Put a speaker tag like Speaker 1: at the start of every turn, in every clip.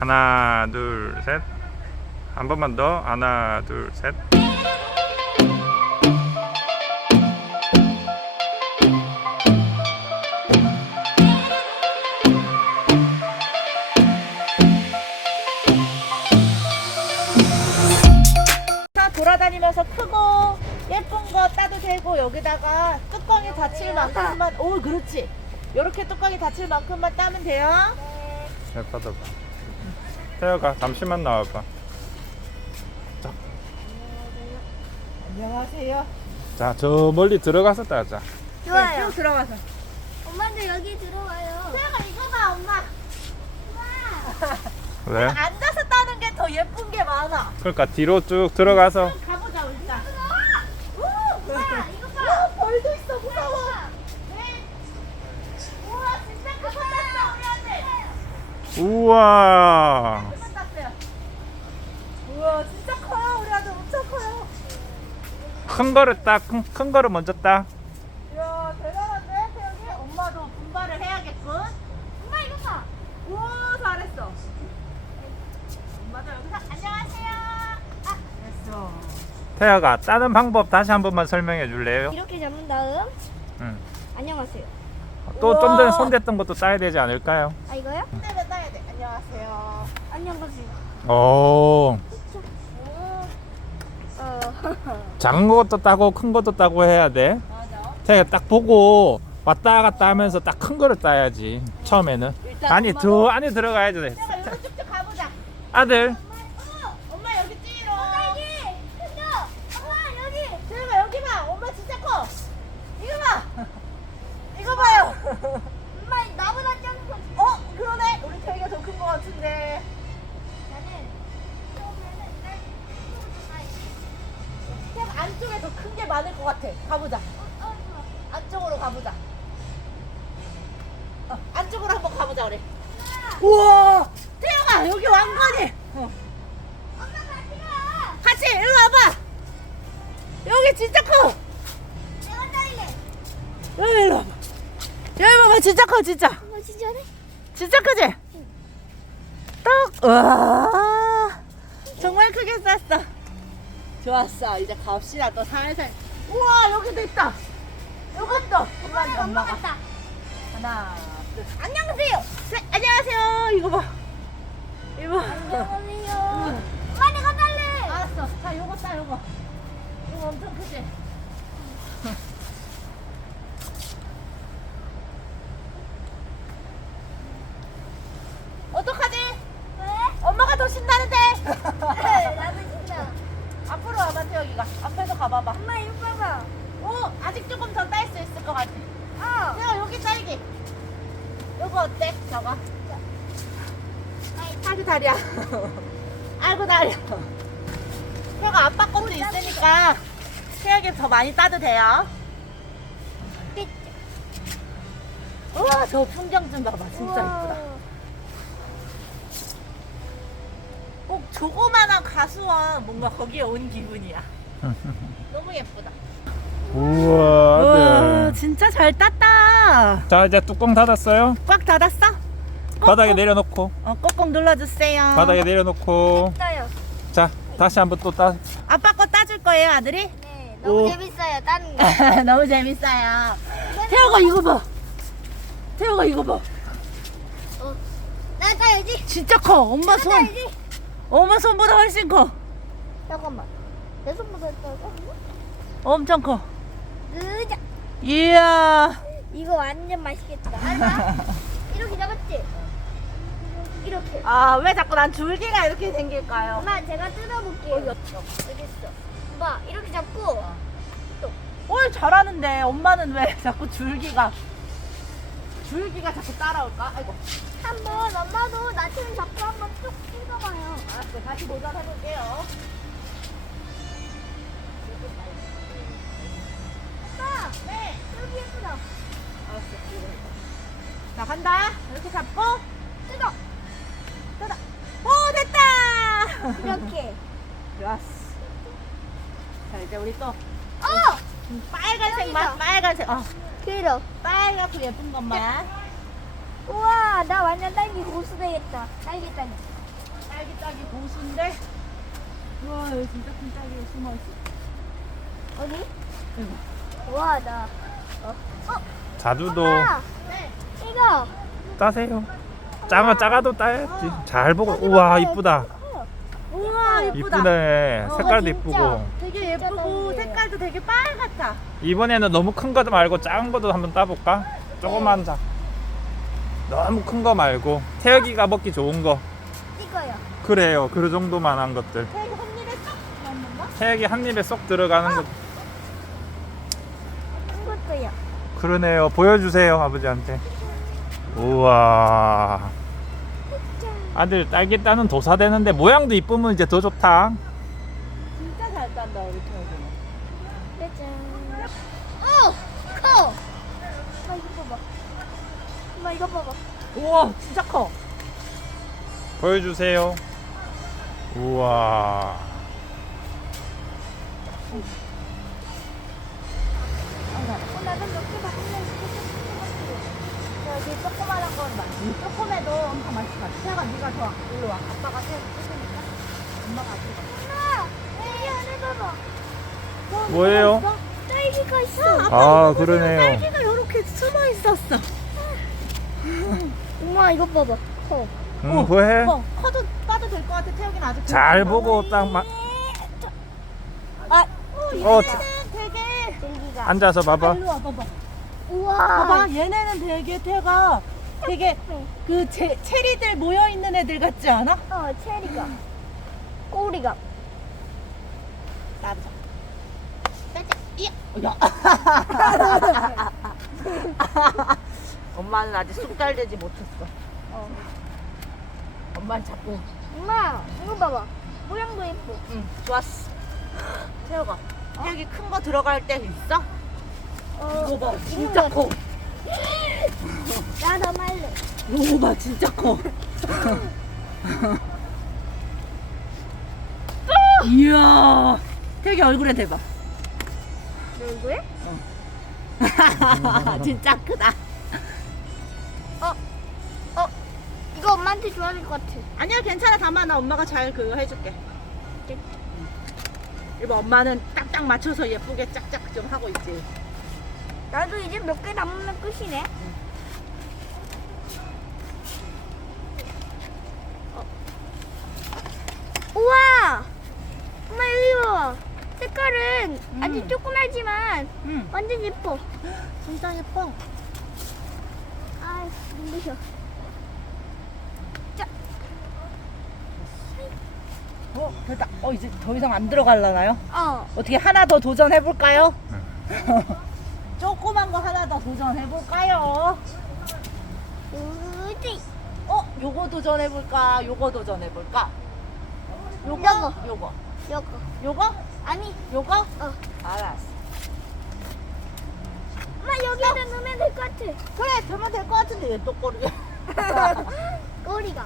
Speaker 1: 하나, 둘, 셋. 한 번만 더. 하나, 둘, 셋.
Speaker 2: 돌아다니면서 크고 예쁜 거 따도 되고, 여기다가 뚜껑이 닫힐 만큼만, 오 그렇지, 이렇게 뚜껑이 닫힐 만큼만 따면 돼요.
Speaker 1: 잘 받아봐. 태혁아, 잠시만 나와봐.
Speaker 2: 안녕하세요.
Speaker 1: 자, 저 멀리 들어가서 따자.
Speaker 3: 좋아요.
Speaker 2: 쭉 들어가서.
Speaker 3: 엄마도 여기 들어와요.
Speaker 2: 태영아 이거 봐, 엄마.
Speaker 1: 왜?
Speaker 2: 앉아서 따는 게 더 예쁜 게 많아.
Speaker 1: 그러니까 뒤로 쭉 들어가서.
Speaker 2: 가보자 일단.
Speaker 3: 우와, 이거 봐.
Speaker 2: 벌도 있어, 무서워. 네. 우와 진짜 크다. 우리 아들.
Speaker 1: 우와.
Speaker 2: 그만 땄어요. 우와 진짜 커요, 우리 아들 엄청 커요.
Speaker 1: 큰 거를 따. 큰 거를 먼저 따.
Speaker 2: 이야 대단한데 태영이. 엄마도 분발을 해야겠군.
Speaker 3: 엄마 이거 봐.
Speaker 2: 우와 잘했어. 엄마도 여기서 안녕하세요. 아 됐어.
Speaker 1: 태혁아, 따는 방법 다시 한 번만 설명해 줄래요?
Speaker 3: 이렇게 잡은 다음
Speaker 1: 응.
Speaker 3: 안녕하세요.
Speaker 1: 또 좀 전에
Speaker 2: 우와.
Speaker 1: 손 댔던 것도 따야 되지 않을까요?
Speaker 3: 아 이거요?
Speaker 2: 손대면 따야 돼. 안녕하세요.
Speaker 3: 안녕하세요.
Speaker 1: 오.
Speaker 3: 어.
Speaker 1: 작은 것도 따고 큰 것도 따고 해야 돼.
Speaker 2: 맞아.
Speaker 1: 태혁아 딱 보고 왔다 갔다 하면서 딱 큰 거를 따야지. 처음에는.
Speaker 2: 일단
Speaker 1: 아니,
Speaker 2: 엄마도-
Speaker 1: 더 안에 들어가야지.
Speaker 2: 태영아 여기 쭉쭉 가보자.
Speaker 1: 아들.
Speaker 2: 엄마 여기 찌러.
Speaker 3: 여기 큰거. 엄마 여기.
Speaker 2: 태영아 여기 봐. 엄마 진짜 커. 이거 봐. 이거 봐요.
Speaker 3: 엄마 나보다 작은 거.
Speaker 2: 그러네. 우리 태영이가 더 큰 거 같은데.
Speaker 3: 나는 처음에는
Speaker 2: 태영아 안쪽에 더 큰 게 많을 것 같아. 가보자. 안쪽으로 가보자. 안쪽으로 한번 가보자 우리. 우와. 태영아 여기 왕건이.
Speaker 3: 엄마 같이 가.
Speaker 2: 같이 일로 와봐. 여기 진짜 커.
Speaker 3: 내가 따릴래.
Speaker 2: 여기 일로 와봐. 여기 봐봐 진짜 커 진짜.
Speaker 3: 엄마 진짜네?
Speaker 2: 진짜 크지? 떡. 와. 정말 크게 쌌어. 좋았어. 이제 갑시다. 또 살살. 우와 여기도 있다. 요것도.
Speaker 3: 엄마
Speaker 2: 엄마가.
Speaker 3: 같다.
Speaker 2: 하나 둘. 안녕하세요. 네, 안녕하세요. 이거 봐. 이거 봐.
Speaker 3: 안녕하세요. 엄마 내가 딸래.
Speaker 2: 알았어. 자 요거 따 요거. 이거 엄청 크지? 어떡하지?
Speaker 3: 왜?
Speaker 2: 엄마가 더 신나는데.
Speaker 3: 나도 신나.
Speaker 2: 앞으로 와봐 태혁이가. 앞에서 가봐봐.
Speaker 3: 엄마 이거 봐봐.
Speaker 2: 오 아직 조금 더 딸 수 있을 것 같아. 태혁아 여기 딸기. 요거 어때? 저거. 아이고 다리야. 아이고 다리야. 태혁아 아빠 것도 있으니까 태혁이 더 많이 따도 돼요. 우와 저 풍경 좀 봐봐. 진짜 예쁘다. 꼭 조그만한 가수원 뭔가 거기에 온 기분이야. 너무 예쁘다.
Speaker 1: 우와, 아들.
Speaker 2: 진짜 잘 땄다.
Speaker 1: 자, 이제 뚜껑 닫았어요.
Speaker 2: 꽉 닫았어?
Speaker 1: 바닥에 내려놓고.
Speaker 2: 꼭꼭 눌러주세요.
Speaker 1: 바닥에 내려놓고.
Speaker 3: 따요.
Speaker 1: 자, 다시 한번 또 따.
Speaker 2: 아빠 거 따줄 거예요 아들이?
Speaker 3: 네, 너무
Speaker 1: 오.
Speaker 3: 재밌어요. 따는 거.
Speaker 2: 너무 재밌어요. 태호가 이거 봐. 태호가 이거 봐.
Speaker 3: 나 따야지.
Speaker 2: 진짜 커. 엄마 손.
Speaker 3: 따야지.
Speaker 2: 엄마 손보다 훨씬 커.
Speaker 3: 잠깐만. 내 손보다 따고.
Speaker 2: 엄청 커.
Speaker 3: 으자.
Speaker 2: 이야.
Speaker 3: 이거 완전 맛있겠다. 알바? 이렇게 잡았지? 이렇게.
Speaker 2: 아 왜 자꾸 난 줄기가 이렇게 생길까요?
Speaker 3: 엄마 제가 뜯어볼게요. 여기 있어. 엄마 이렇게 잡고
Speaker 2: 뭘 잘하는데 엄마는 왜 자꾸 줄기가 자꾸 따라올까? 아이고.
Speaker 3: 한번 엄마도 나처럼 잡고 한번 쭉 뜯어봐요.
Speaker 2: 알았어. 다시 도전해볼게요.
Speaker 3: 아빠
Speaker 2: 네.
Speaker 3: 여기 예쁘다.
Speaker 2: 알았어. 자 간다. 이렇게 잡고
Speaker 3: 뜯어.
Speaker 2: 뜯어. 오 됐다.
Speaker 3: 이렇게.
Speaker 2: 좋았어. 자 이제 우리 또
Speaker 3: 어!
Speaker 2: 빨간색 맛
Speaker 3: 여기다.
Speaker 2: 빨간색
Speaker 3: 길어.
Speaker 2: 빨갛고 예쁜 것만.
Speaker 3: 우와 나 완전 딸기 고수 되겠다. 딸기 딸기.
Speaker 2: 좋은데? 우와 여기 진짜 큰 딸기 숨어있어.
Speaker 3: 어디? 와, 나.
Speaker 1: 자두도
Speaker 3: 아, 이거.
Speaker 1: 따세요. 작아도 따야지. 잘 보고. 우와 이쁘다.
Speaker 2: 우와 예쁘다.
Speaker 1: 이쁘네. 색깔도
Speaker 3: 진짜.
Speaker 1: 이쁘고.
Speaker 2: 되게 예쁘고
Speaker 3: 딸기예요.
Speaker 2: 색깔도 되게 빨갛다.
Speaker 1: 이번에는 너무 큰 거 말고 작은 것도 한번 따볼까? 조그만 자. 너무 큰 거 말고 태혁이가 먹기 좋은 거.
Speaker 3: 이거요.
Speaker 1: 그래요. 그 정도만한 것들.
Speaker 2: 태기 한 입에 쏙 넣는 거?
Speaker 1: 태혁이 한 입에 쏙 들어가는 것.
Speaker 3: 이것도요.
Speaker 1: 그러네요. 보여주세요 아버지한테. 우와. 아들 딸기 따는 도사 되는데 모양도 이쁘면 이제 더 좋다.
Speaker 2: 진짜 잘 딴다 우리 태기는.
Speaker 3: 짜잔. 어! 커! 엄마 이거 봐봐. 엄마 이거 봐봐.
Speaker 2: 우와 진짜 커.
Speaker 1: 보여주세요. 우와.
Speaker 3: 나는 몇 개만
Speaker 2: 여기 조그만한 건 맛있어. 이 조그매도 엄청 맛있어. 태가 네가 더 일로 와. 아빠가 태주니까 엄마가 앞으로
Speaker 3: 엄마! 여기 안에 봐봐.
Speaker 2: 가.
Speaker 1: 뭐예요?
Speaker 3: 딸기가 있어.
Speaker 1: 아 그러네요.
Speaker 2: 딸기가 이렇게 숨어 있었어.
Speaker 3: 엄마 이거 봐봐. 커.
Speaker 1: 뭐해?
Speaker 2: 커도 빠도 될 것 같아. 태혁이는 아직
Speaker 1: 잘
Speaker 2: 배고픈가?
Speaker 1: 보고 딱
Speaker 2: 아,
Speaker 1: 어,
Speaker 2: 얘네는 되게
Speaker 3: 딸기가.
Speaker 1: 앉아서 봐봐.
Speaker 2: 일로 와 봐봐.
Speaker 3: 우와.
Speaker 2: 봐봐. 얘네는 되게 태가 되게 그 체리들 모여 있는 애들 같지 않아?
Speaker 3: 체리가. 꼬리가.
Speaker 2: 나도. 야. 엄마는 아직 쑥달되지 못했어. 엄마는 자꾸.
Speaker 3: 엄마 이거 봐봐. 모양도 예뻐.
Speaker 2: 응, 좋았어. 태혁아, 태혁이 큰 거 들어갈 때 있어? 이거 봐, 진짜 커.
Speaker 3: 나도 말래.
Speaker 2: 이거 봐, 진짜 커. 이야, 태혁이 얼굴에 대봐.
Speaker 3: 내 얼굴에?
Speaker 2: 진짜 크다.
Speaker 3: 이거 엄마한테 줘야 될 것 같아.
Speaker 2: 아니야, 괜찮아, 담아. 나 엄마가 잘 그거 해줄게. 이거 엄마는 딱딱 맞춰서 예쁘게 짝짝 좀 하고 있지.
Speaker 3: 나도 이제 몇 개 담으면 끝이네. 우와! 엄마 여기 봐봐. 색깔은 아주 조그맣지만
Speaker 2: 응,
Speaker 3: 완전 예뻐.
Speaker 2: 진짜 예뻐.
Speaker 3: 아, 눈부셔.
Speaker 2: 됐다. 이제 더 이상 안 들어갈라나요?
Speaker 3: 어.
Speaker 2: 어떻게 하나 더 도전해볼까요? 조그만 거 하나 더 도전해볼까요?
Speaker 3: 우지.
Speaker 2: 요거 도전해볼까? 요거 도전해볼까? 요거?
Speaker 3: 요거.
Speaker 2: 요거?
Speaker 3: 요거.
Speaker 2: 요거?
Speaker 3: 아니,
Speaker 2: 요거?
Speaker 3: 어.
Speaker 2: 알았어.
Speaker 3: 엄마 여기다 넣으면 될 것 같아.
Speaker 2: 그래, 되면 될 것 같은데 왜 또 꼬리?
Speaker 3: 꼬리가.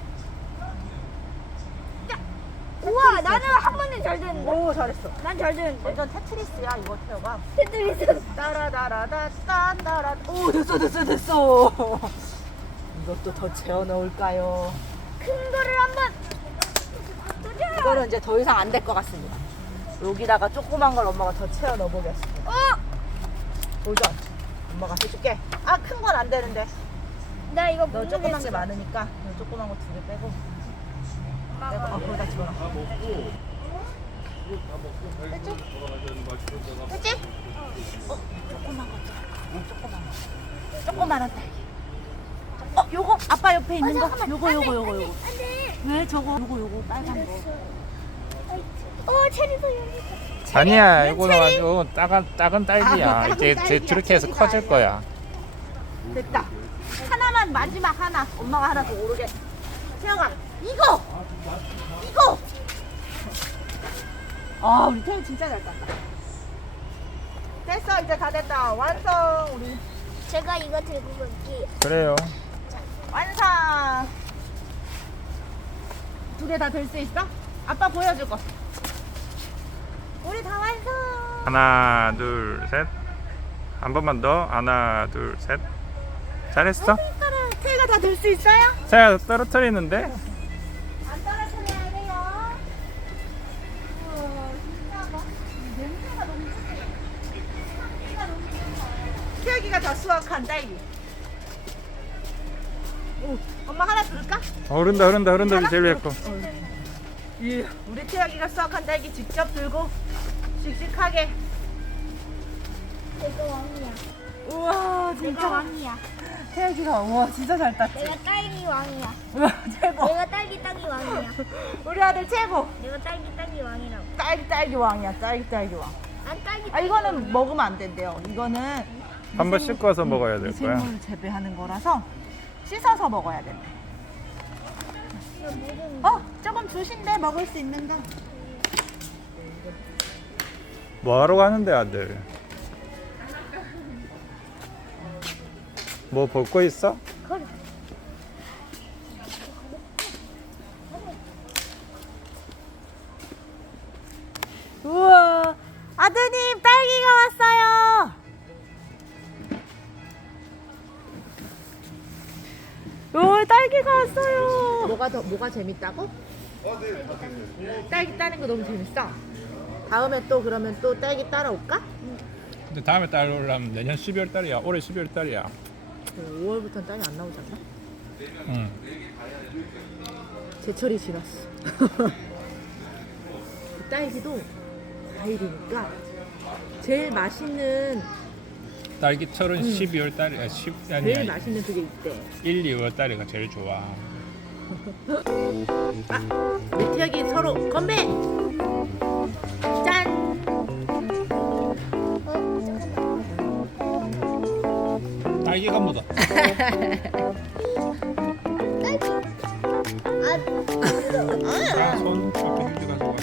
Speaker 3: 우와, 나는 한 번에 잘 되는데.
Speaker 2: 오, 잘했어.
Speaker 3: 난 잘 되는데.
Speaker 2: 완전 테트리스야, 이거 태워봐.
Speaker 3: 테트리스.
Speaker 2: 따라다라다 딴따라. 오, 됐어. 이것도 더 채워넣을까요?
Speaker 3: 큰 거를 한번. 도전.
Speaker 2: 이거는 이제 더 이상 안 될 것 같습니다. 여기다가 조그만 걸 엄마가 더 채워 넣어보겠습니다. 도전. 엄마가 해줄게. 아, 큰 건 안 되는데.
Speaker 3: 나 이거
Speaker 2: 너 조그만 게 많으니까 너 조그만 거 2개 빼고. 빼고 거기다 집어넣어. 됐지? 조그만 거. 조그만 거. 조그만한 딸기. 요거 아빠 옆에 있는 거. 요거.
Speaker 3: 안 돼.
Speaker 2: 왜 저거? 요거 빨간 거.
Speaker 3: 체리도 여기 있어.
Speaker 1: 아니야 이거는 아주 작은 딸기야.
Speaker 2: 아,
Speaker 1: 이제
Speaker 2: 작은 딸기야.
Speaker 1: 저렇게 해서 커질 거야.
Speaker 2: 됐다. 하나만 마지막 하나. 엄마가 하나 더 오르게. 태영아, 이거. 아, 우리 태영 진짜 잘 땄다. 됐어, 이제 다 됐다. 완성. 우리
Speaker 3: 제가 이거 들고 갈게요.
Speaker 1: 그래요.
Speaker 2: 완성. 2개 다 될 수 있어? 아빠 보여줄 거. 우리 다 완성.
Speaker 1: 하나 둘 셋. 한 번만 더. 하나 둘 셋. 잘했어.
Speaker 2: 태희가 다 될 수 있어요?
Speaker 1: 자 떨어뜨리는데.
Speaker 2: 안 떨어뜨려야 돼요. 태어나서 수확한 딸기. 오, 엄마 하나 들을까?
Speaker 1: 흐른다 흐른다 흐른다 제일 예뻐.
Speaker 2: 예, 우리 태혁이가 수확한 딸기 직접 들고 씩씩하게.
Speaker 3: 내가 왕이야.
Speaker 2: 우와,
Speaker 3: 내가
Speaker 2: 진짜.
Speaker 3: 왕이야.
Speaker 2: 태혁이가 우와 진짜 잘 땄지.
Speaker 3: 내가 딸기 왕이야.
Speaker 2: 우와 최고.
Speaker 3: 내가 딸기 왕이야.
Speaker 2: 우리 아들 최고.
Speaker 3: 내가 딸기 왕이라고.
Speaker 2: 딸기 왕이야. 딸기 왕.
Speaker 3: 딸기.
Speaker 2: 아 이거는 먹으면 안 된대요. 이거는
Speaker 1: 한번 씻고 와서 먹어야 될 거야.
Speaker 2: 미생물 재배하는 거라서 씻어서 먹어야 된대. 조금 주신데 먹을 수 있는 거.
Speaker 1: 뭐하러 가는데 아들? 뭐 벗고 있어?
Speaker 3: 그래.
Speaker 2: 우와, 아드님 딸기가 왔어요. 오, 딸기가 왔어요. 뭐가 재밌다고? 딸기 따는 거 너무 재밌어. 다음에 또 그러면 또 딸기 따라올까?
Speaker 1: 근데 다음에 딸 오려면 내년 12월 달이야. 올해 12월 달이야.
Speaker 2: 5월부터는 딸기 안 나오지 않나?
Speaker 1: 응.
Speaker 2: 제철이 지났어. 딸기도 과일이니까 제일 맛있는
Speaker 1: 딸기철은 12월 달이야.
Speaker 2: 제일
Speaker 1: 아니야.
Speaker 2: 맛있는 그게 있대.
Speaker 1: 1, 2월 달이가 제일 좋아.
Speaker 2: 우리 태혁이 서로 건배. 짠.
Speaker 1: 딸기가 묻어. 아, 손 앞에 휴지 가져와.